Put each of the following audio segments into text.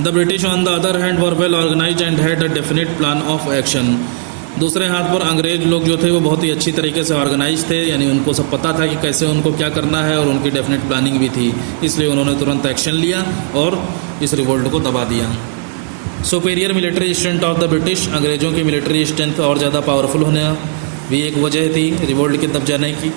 The British on the other hand were well organise and had a definite plan of action. दूसरे हाथ पर अंग्रेज लोग जो थे वो बहुत ही अच्छी तरीके से ऑर्गेनाइज थे, यानी उनको सब पता था कि कैसे उनको क्या करना है और उनकी डेफिनेट प्लानिंग भी थी, इसलिए उन्होंने तुरंत एक्शन लिया और इस रिवोल्ट को दबा दिया। Superior military strength of the British, अंग्रेज़ों की मिलिट्री स्ट्रेंथ और ज़्यादा पावरफुल होने भी एक वजह थी रिवोल्ट के दब जाने की।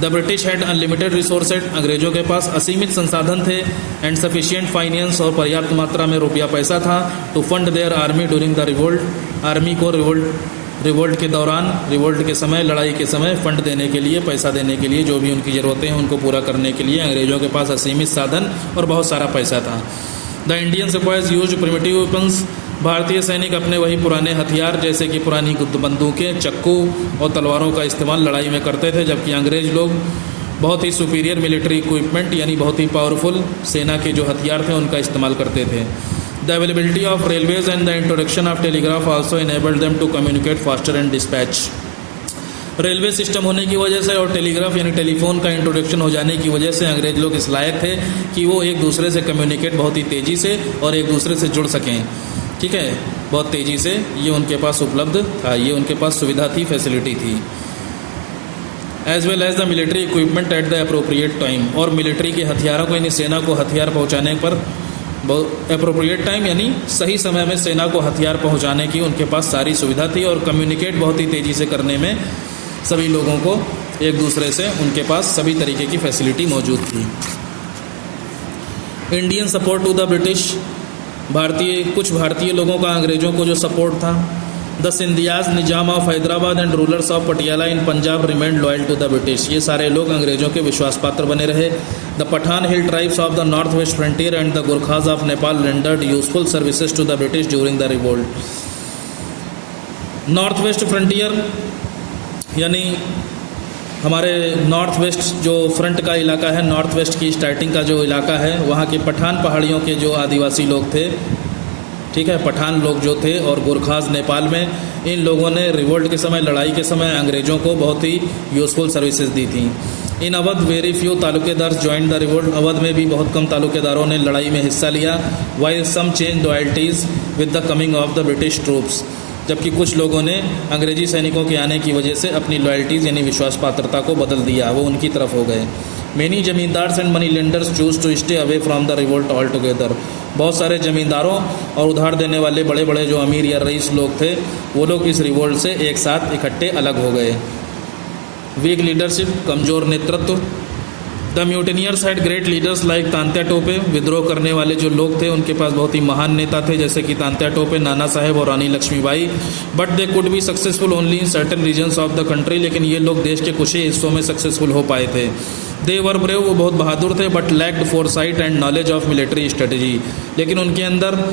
The British had unlimited resources, अंग्रेज़ों के पास असीमित संसाधन थे, एंड सफिशिएंट फाइनेंस और पर्याप्त मात्रा में रुपया पैसा था to fund their army during the revolt, army को रिवोल्ट के दौरान, रिवोल्ट के समय, लड़ाई के समय फंड देने के लिए, पैसा देने के लिए, जो भी उनकी ज़रूरतें हैं उनको पूरा करने के लिए अंग्रेज़ों के पास असीमित साधन और बहुत सारा पैसा था। The Indian sepoys use primitive weapons, भारतीय सैनिक अपने वही पुराने हथियार जैसे कि पुरानी बंदूकें, चक्कू और तलवारों का इस्तेमाल लड़ाई में करते थे, जबकि अंग्रेज लोग बहुत ही सुपीरियर मिलिट्री इक्विपमेंट यानी बहुत ही पावरफुल सेना के जो हथियार थे उनका इस्तेमाल करते थे। The availability of railways and the introduction of telegraph also enabled them to communicate faster and dispatch. Railway system होने की वजह से और टेलीग्राफ यानी टेलीफोन का इंट्रोडक्शन हो जाने की वजह से अंग्रेज लोग इस लायक थे कि वो एक दूसरे से कम्युनिकेट बहुत ही तेज़ी से और एक दूसरे से जुड़ सकें। ठीक है, बहुत तेज़ी से ये उनके पास उपलब्ध था, ये उनके पास सुविधा थी, फैसिलिटी थी। As well as the military equipment at the appropriate time, और मिलिट्री के हथियारों को यानी सेना को हथियार पहुंचाने पर अप्रोप्रिएट टाइम यानी सही समय में सेना को हथियार पहुंचाने की उनके पास सारी सुविधा थी, और कम्युनिकेट बहुत ही तेज़ी से करने में सभी लोगों को एक दूसरे से उनके पास सभी तरीके की फैसिलिटी मौजूद थी। Indian support to the British, कुछ भारतीय लोगों का अंग्रेज़ों को जो सपोर्ट था। The Scindias, Nizam of Hyderabad and rulers of Patiala in Punjab remained loyal to the British, ये सारे लोग अंग्रेज़ों के विश्वास पात्र बने रहे। The Pathan hill tribes of the north west frontier and the Gurkhas of Nepal rendered useful services to the British during the revolt. North west frontier यानी हमारे नॉर्थ वेस्ट जो फ्रंट का इलाका है, नॉर्थ वेस्ट की स्टार्टिंग का जो इलाका है, वहाँ के पठान पहाड़ियों के जो आदिवासी लोग थे, ठीक है, पठान लोग जो थे, और गुरखाज नेपाल में, इन लोगों ने रिवोल्ट के समय, लड़ाई के समय अंग्रेज़ों को बहुत ही यूज़फुल सर्विसेज दी थी। In Awadh very few taluqdar join the revolt, Awadh में भी बहुत कम तालुकेदारों ने लड़ाई में हिस्सा लिया। While some change loyalties with the coming of the British troops, जबकि कुछ लोगों ने अंग्रेजी सैनिकों के आने की वजह से अपनी लॉयल्टीज़ यानी विश्वास पात्रता को बदल दिया, वो उनकी तरफ हो गए। Many zamindars and money lenders choose to stay away from the revolt all together, बहुत सारे जमींदारों और उधार देने वाले बड़े बड़े जो अमीर या रईस लोग थे, वो लोग इस रिवोल्ट से एक साथ इकट्ठे अलग हो गए। वीक लीडरशिप, कमज़ोर नेतृत्व। The mutineers had great leaders like Tantya Tope, विद्रोह करने वाले जो लोग थे उनके पास बहुत ही महान नेता थे जैसे कि तांत्या टोपे, नाना साहेब और Rani Lakshmibai. But they could be successful only in certain regions of the country, लेकिन ये लोग देश के कुछ ही हिस्सों में सक्सेसफुल हो पाए थे। दे वर ब्रेव, वो बहुत बहादुर थे, but lacked foresight and knowledge of military strategy, लेकिन उनके अंदर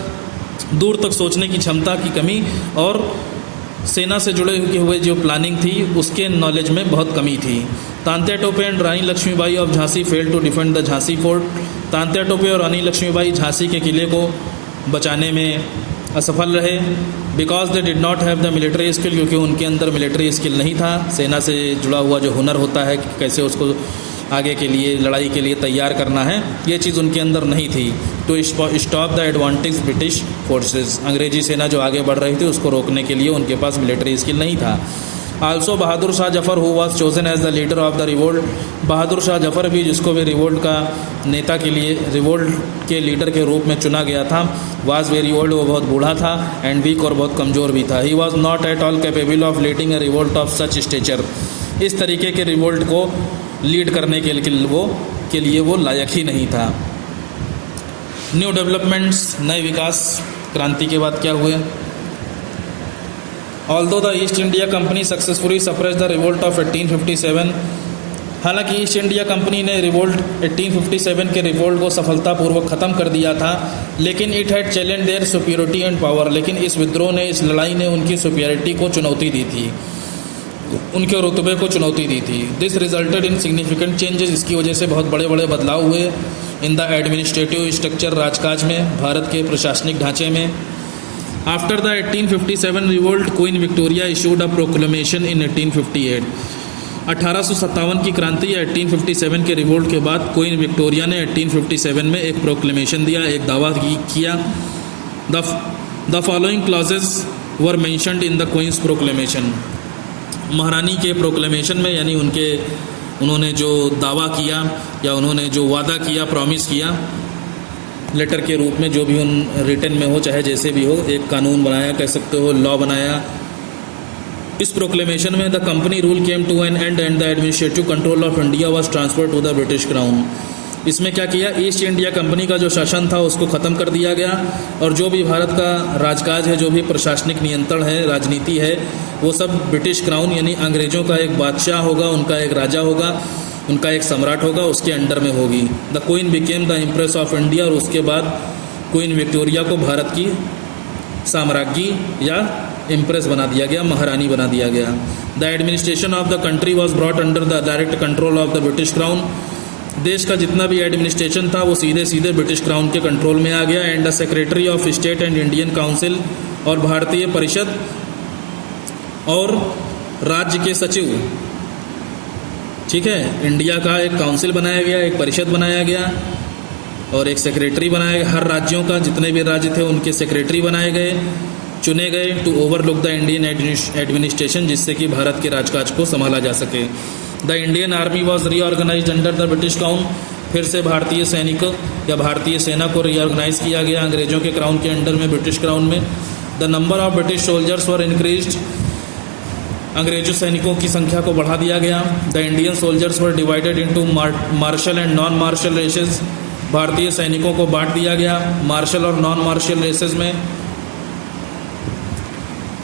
दूर तक सोचने की क्षमता की कमी और सेना से जुड़े हुए जो प्लानिंग थी उसके नॉलेज में बहुत कमी थी। Tantya Tope and Rani Lakshmibai of Jhansi fail to defend the Jhansi fort, Tantya Tope और रानी लक्ष्मीबाई झांसी के किले को बचाने में असफल रहे। Because they did not have the military skill, क्योंकि उनके अंदर मिलिट्री स्किल नहीं था, सेना से जुड़ा हुआ जो हुनर होता है कि कैसे उसको आगे के लिए, लड़ाई के लिए तैयार करना है, ये चीज़ उनके अंदर नहीं थी। तो stop the advantage British forces, अंग्रेजी सेना जो आगे बढ़ रही थी उसको रोकने के लिए उनके पास मिलिट्री स्किल नहीं था। Also Bahadur Shah Zafar who was chosen as the leader of the revolt, Bahadur Shah Zafar भी जिसको भी रिवोल्ट का नेता के लिए, रिवोल्ट के लीडर के रूप में चुना गया था, वाज वेरी ओल्ड, वो बहुत बूढ़ा था, एंड वीक और बहुत कमज़ोर भी था। He was not at all capable of leading a revolt of such stature, इस तरीके के रिवोल्ट को लीड करने के लिए वो लायक ही नहीं था। न्यू डेवलपमेंट्स, नए विकास, क्रांति के बाद क्या हुए। Although the east India company successfully suppress the revolt of 1857, हालांकि ईस्ट इंडिया कंपनी ने रिवोल्ट 1857 के रिवोल्ट को सफलतापूर्वक ख़त्म कर दिया था, लेकिन it had challenge their superiority and power, लेकिन इस विद्रोह ने, इस लड़ाई ने उनकी सुपीरियरिटी को चुनौती दी थी, उनके रुतबे को चुनौती दी थी। This resulted in significant changes, इसकी वजह से बहुत बड़े बड़े बदलाव हुए इन द एडमिनिस्ट्रेटिव स्ट्रक्चर, राजकाज में, भारत के प्रशासनिक ढांचे में। After the 1857 revolt, Queen Victoria issued a proclamation in 1858, 1857 की क्रांति या 1857 के रिवोल्ट के बाद क्वीन विक्टोरिया ने 1857 में एक प्रोक्लेमेशन दिया, एक दावा किया। The following clauses were mentioned in the Queen's proclamation. महारानी के प्रोक्लेमेशन में, यानी उन्होंने जो दावा किया या उन्होंने जो वादा किया, प्रॉमिस किया, लेटर के रूप में, जो भी उन रिटन में हो, चाहे जैसे भी हो, एक कानून बनाया, कह सकते हो लॉ बनाया। इस प्रोक्लेमेशन में the company rule came to an end the administrative control of India was transferred to the British crown. इसमें क्या किया, ईस्ट इंडिया कंपनी का जो शासन था उसको ख़त्म कर दिया गया और जो भी भारत का राजकाज है, जो भी प्रशासनिक नियंत्रण है, राजनीति है, वो सब ब्रिटिश क्राउन यानी अंग्रेज़ों का एक बादशाह होगा, उनका एक राजा होगा, उनका एक सम्राट होगा, उसके अंडर में होगी। The queen became the impress of India, और उसके बाद क्वीन विक्टोरिया को भारत की साम्राज्ञी या इम्प्रेस बना दिया गया, महारानी बना दिया गया। The administration of the country was brought under the direct control of the British crown. देश का जितना भी एडमिनिस्ट्रेशन था वो सीधे सीधे ब्रिटिश क्राउन के कंट्रोल में आ गया। And the secretary of state and Indian council, और भारतीय परिषद और राज्य के सचिव, ठीक है, इंडिया का एक काउंसिल बनाया गया, एक परिषद बनाया गया और एक सेक्रेटरी बनाया गया। हर राज्यों का जितने भी राज्य थे उनके सेक्रेटरी बनाए गए, चुने गए to overlook the Indian administration, जिससे कि भारत के राजकाज को संभाला जा सके। The Indian army was reorganised under the British crown. फिर से भारतीय सैनिक या भारतीय सेना को रीऑर्गेनाइज किया गया अंग्रेजों के क्राउन के अंडर में, ब्रिटिश क्राउन में। The number of British soldiers were increased. अंग्रेजों सैनिकों की संख्या को बढ़ा दिया गया। The Indian soldiers were divided into martial and non martial races. भारतीय सैनिकों को बांट दिया गया मार्शल और नॉन मार्शल रेसेस में।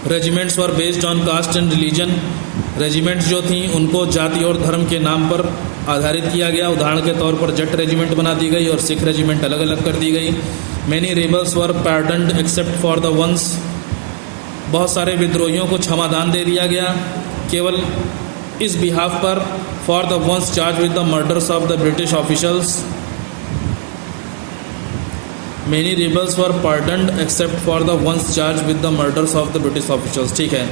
Regiments were based on caste and religion. Regiments जो थी उनको जाति और धर्म के नाम पर आधारित किया गया। उदाहरण के तौर पर जट रेजिमेंट बना दी गई और सिख रेजिमेंट अलग अलग कर दी गई। Many rebels were pardoned except for the ones. बहुत सारे विद्रोहियों को क्षमादान दे दिया गया केवल इस बिहाफ पर, for the ones charge with the murders of the British officials. Many rebels were pardoned except for the ones charge with the murders of the British officials. ठीक है,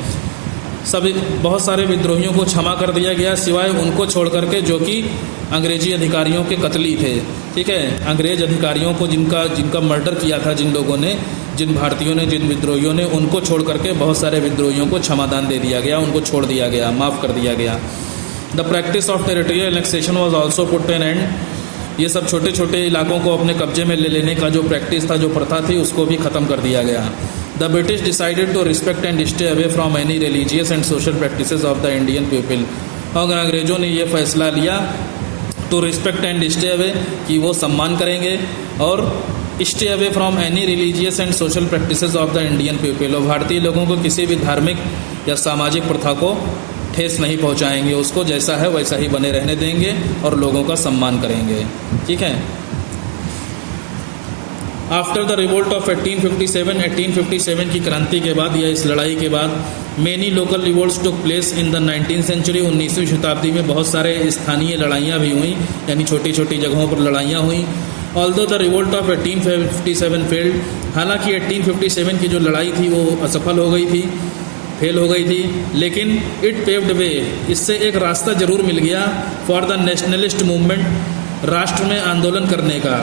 सभी बहुत सारे विद्रोहियों को क्षमा कर दिया गया सिवाय उनको छोड़ करके जो कि अंग्रेजी अधिकारियों के कतली थे। ठीक है, अंग्रेज अधिकारियों को जिनका मर्डर किया था जिन लोगों ने, जिन भारतीयों ने, जिन विद्रोहियों ने, उनको छोड़ करके बहुत सारे विद्रोहियों को क्षमादान दे दिया गया, उनको छोड़ दिया गया, माफ़ कर दिया गया। The practice of territorial annexation was also put an end. ये सब छोटे छोटे इलाकों को अपने कब्जे में ले लेने का जो प्रैक्टिस था, जो प्रथा थी, उसको भी ख़त्म कर दिया गया। The British decided to respect and stay away from any religious and social practices of the Indian people. और अंग्रेज़ों ने ये फैसला लिया to respect and stay away, कि वो सम्मान करेंगे और stay away from any religious and social practices of the Indian people. और भारतीय लोगों को किसी भी धार्मिक या सामाजिक प्रथा को ठेस नहीं पहुंचाएंगे, उसको जैसा है वैसा ही बने रहने देंगे और लोगों का सम्मान करेंगे। ठीक है, आफ्टर द रिवोल्ट ऑफ 1857 की क्रांति के बाद या इस लड़ाई के बाद many local revolts took place in the 19th century. 19वीं शताब्दी में बहुत सारे स्थानीय लड़ाइयाँ भी हुई, यानी छोटी छोटी जगहों पर लड़ाइयाँ हुई। Although the revolt of 1857 failed, हालांकि 1857 की जो लड़ाई थी वो असफल हो गई थी, फेल हो गई थी, लेकिन इट पेव्ड वे, इससे एक रास्ता जरूर मिल गया फॉर द नेशनलिस्ट मूवमेंट, राष्ट्र में आंदोलन करने का।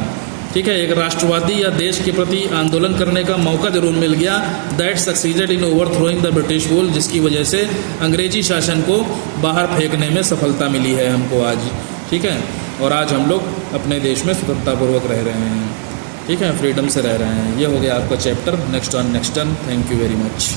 ठीक है, एक राष्ट्रवादी या देश के प्रति आंदोलन करने का मौका जरूर मिल गया। That succeeded in ओवरथ्रोइंग the British rule, जिसकी वजह से अंग्रेजी शासन को बाहर फेंकने में सफलता मिली है हमको आज। ठीक है, और आज हम लोग अपने देश में स्वतंत्रतापूर्वक रह रहे हैं। ठीक है, फ्रीडम से रह रहे हैं। ये हो गया आपका chapter. Next on next turn. Thank you very much.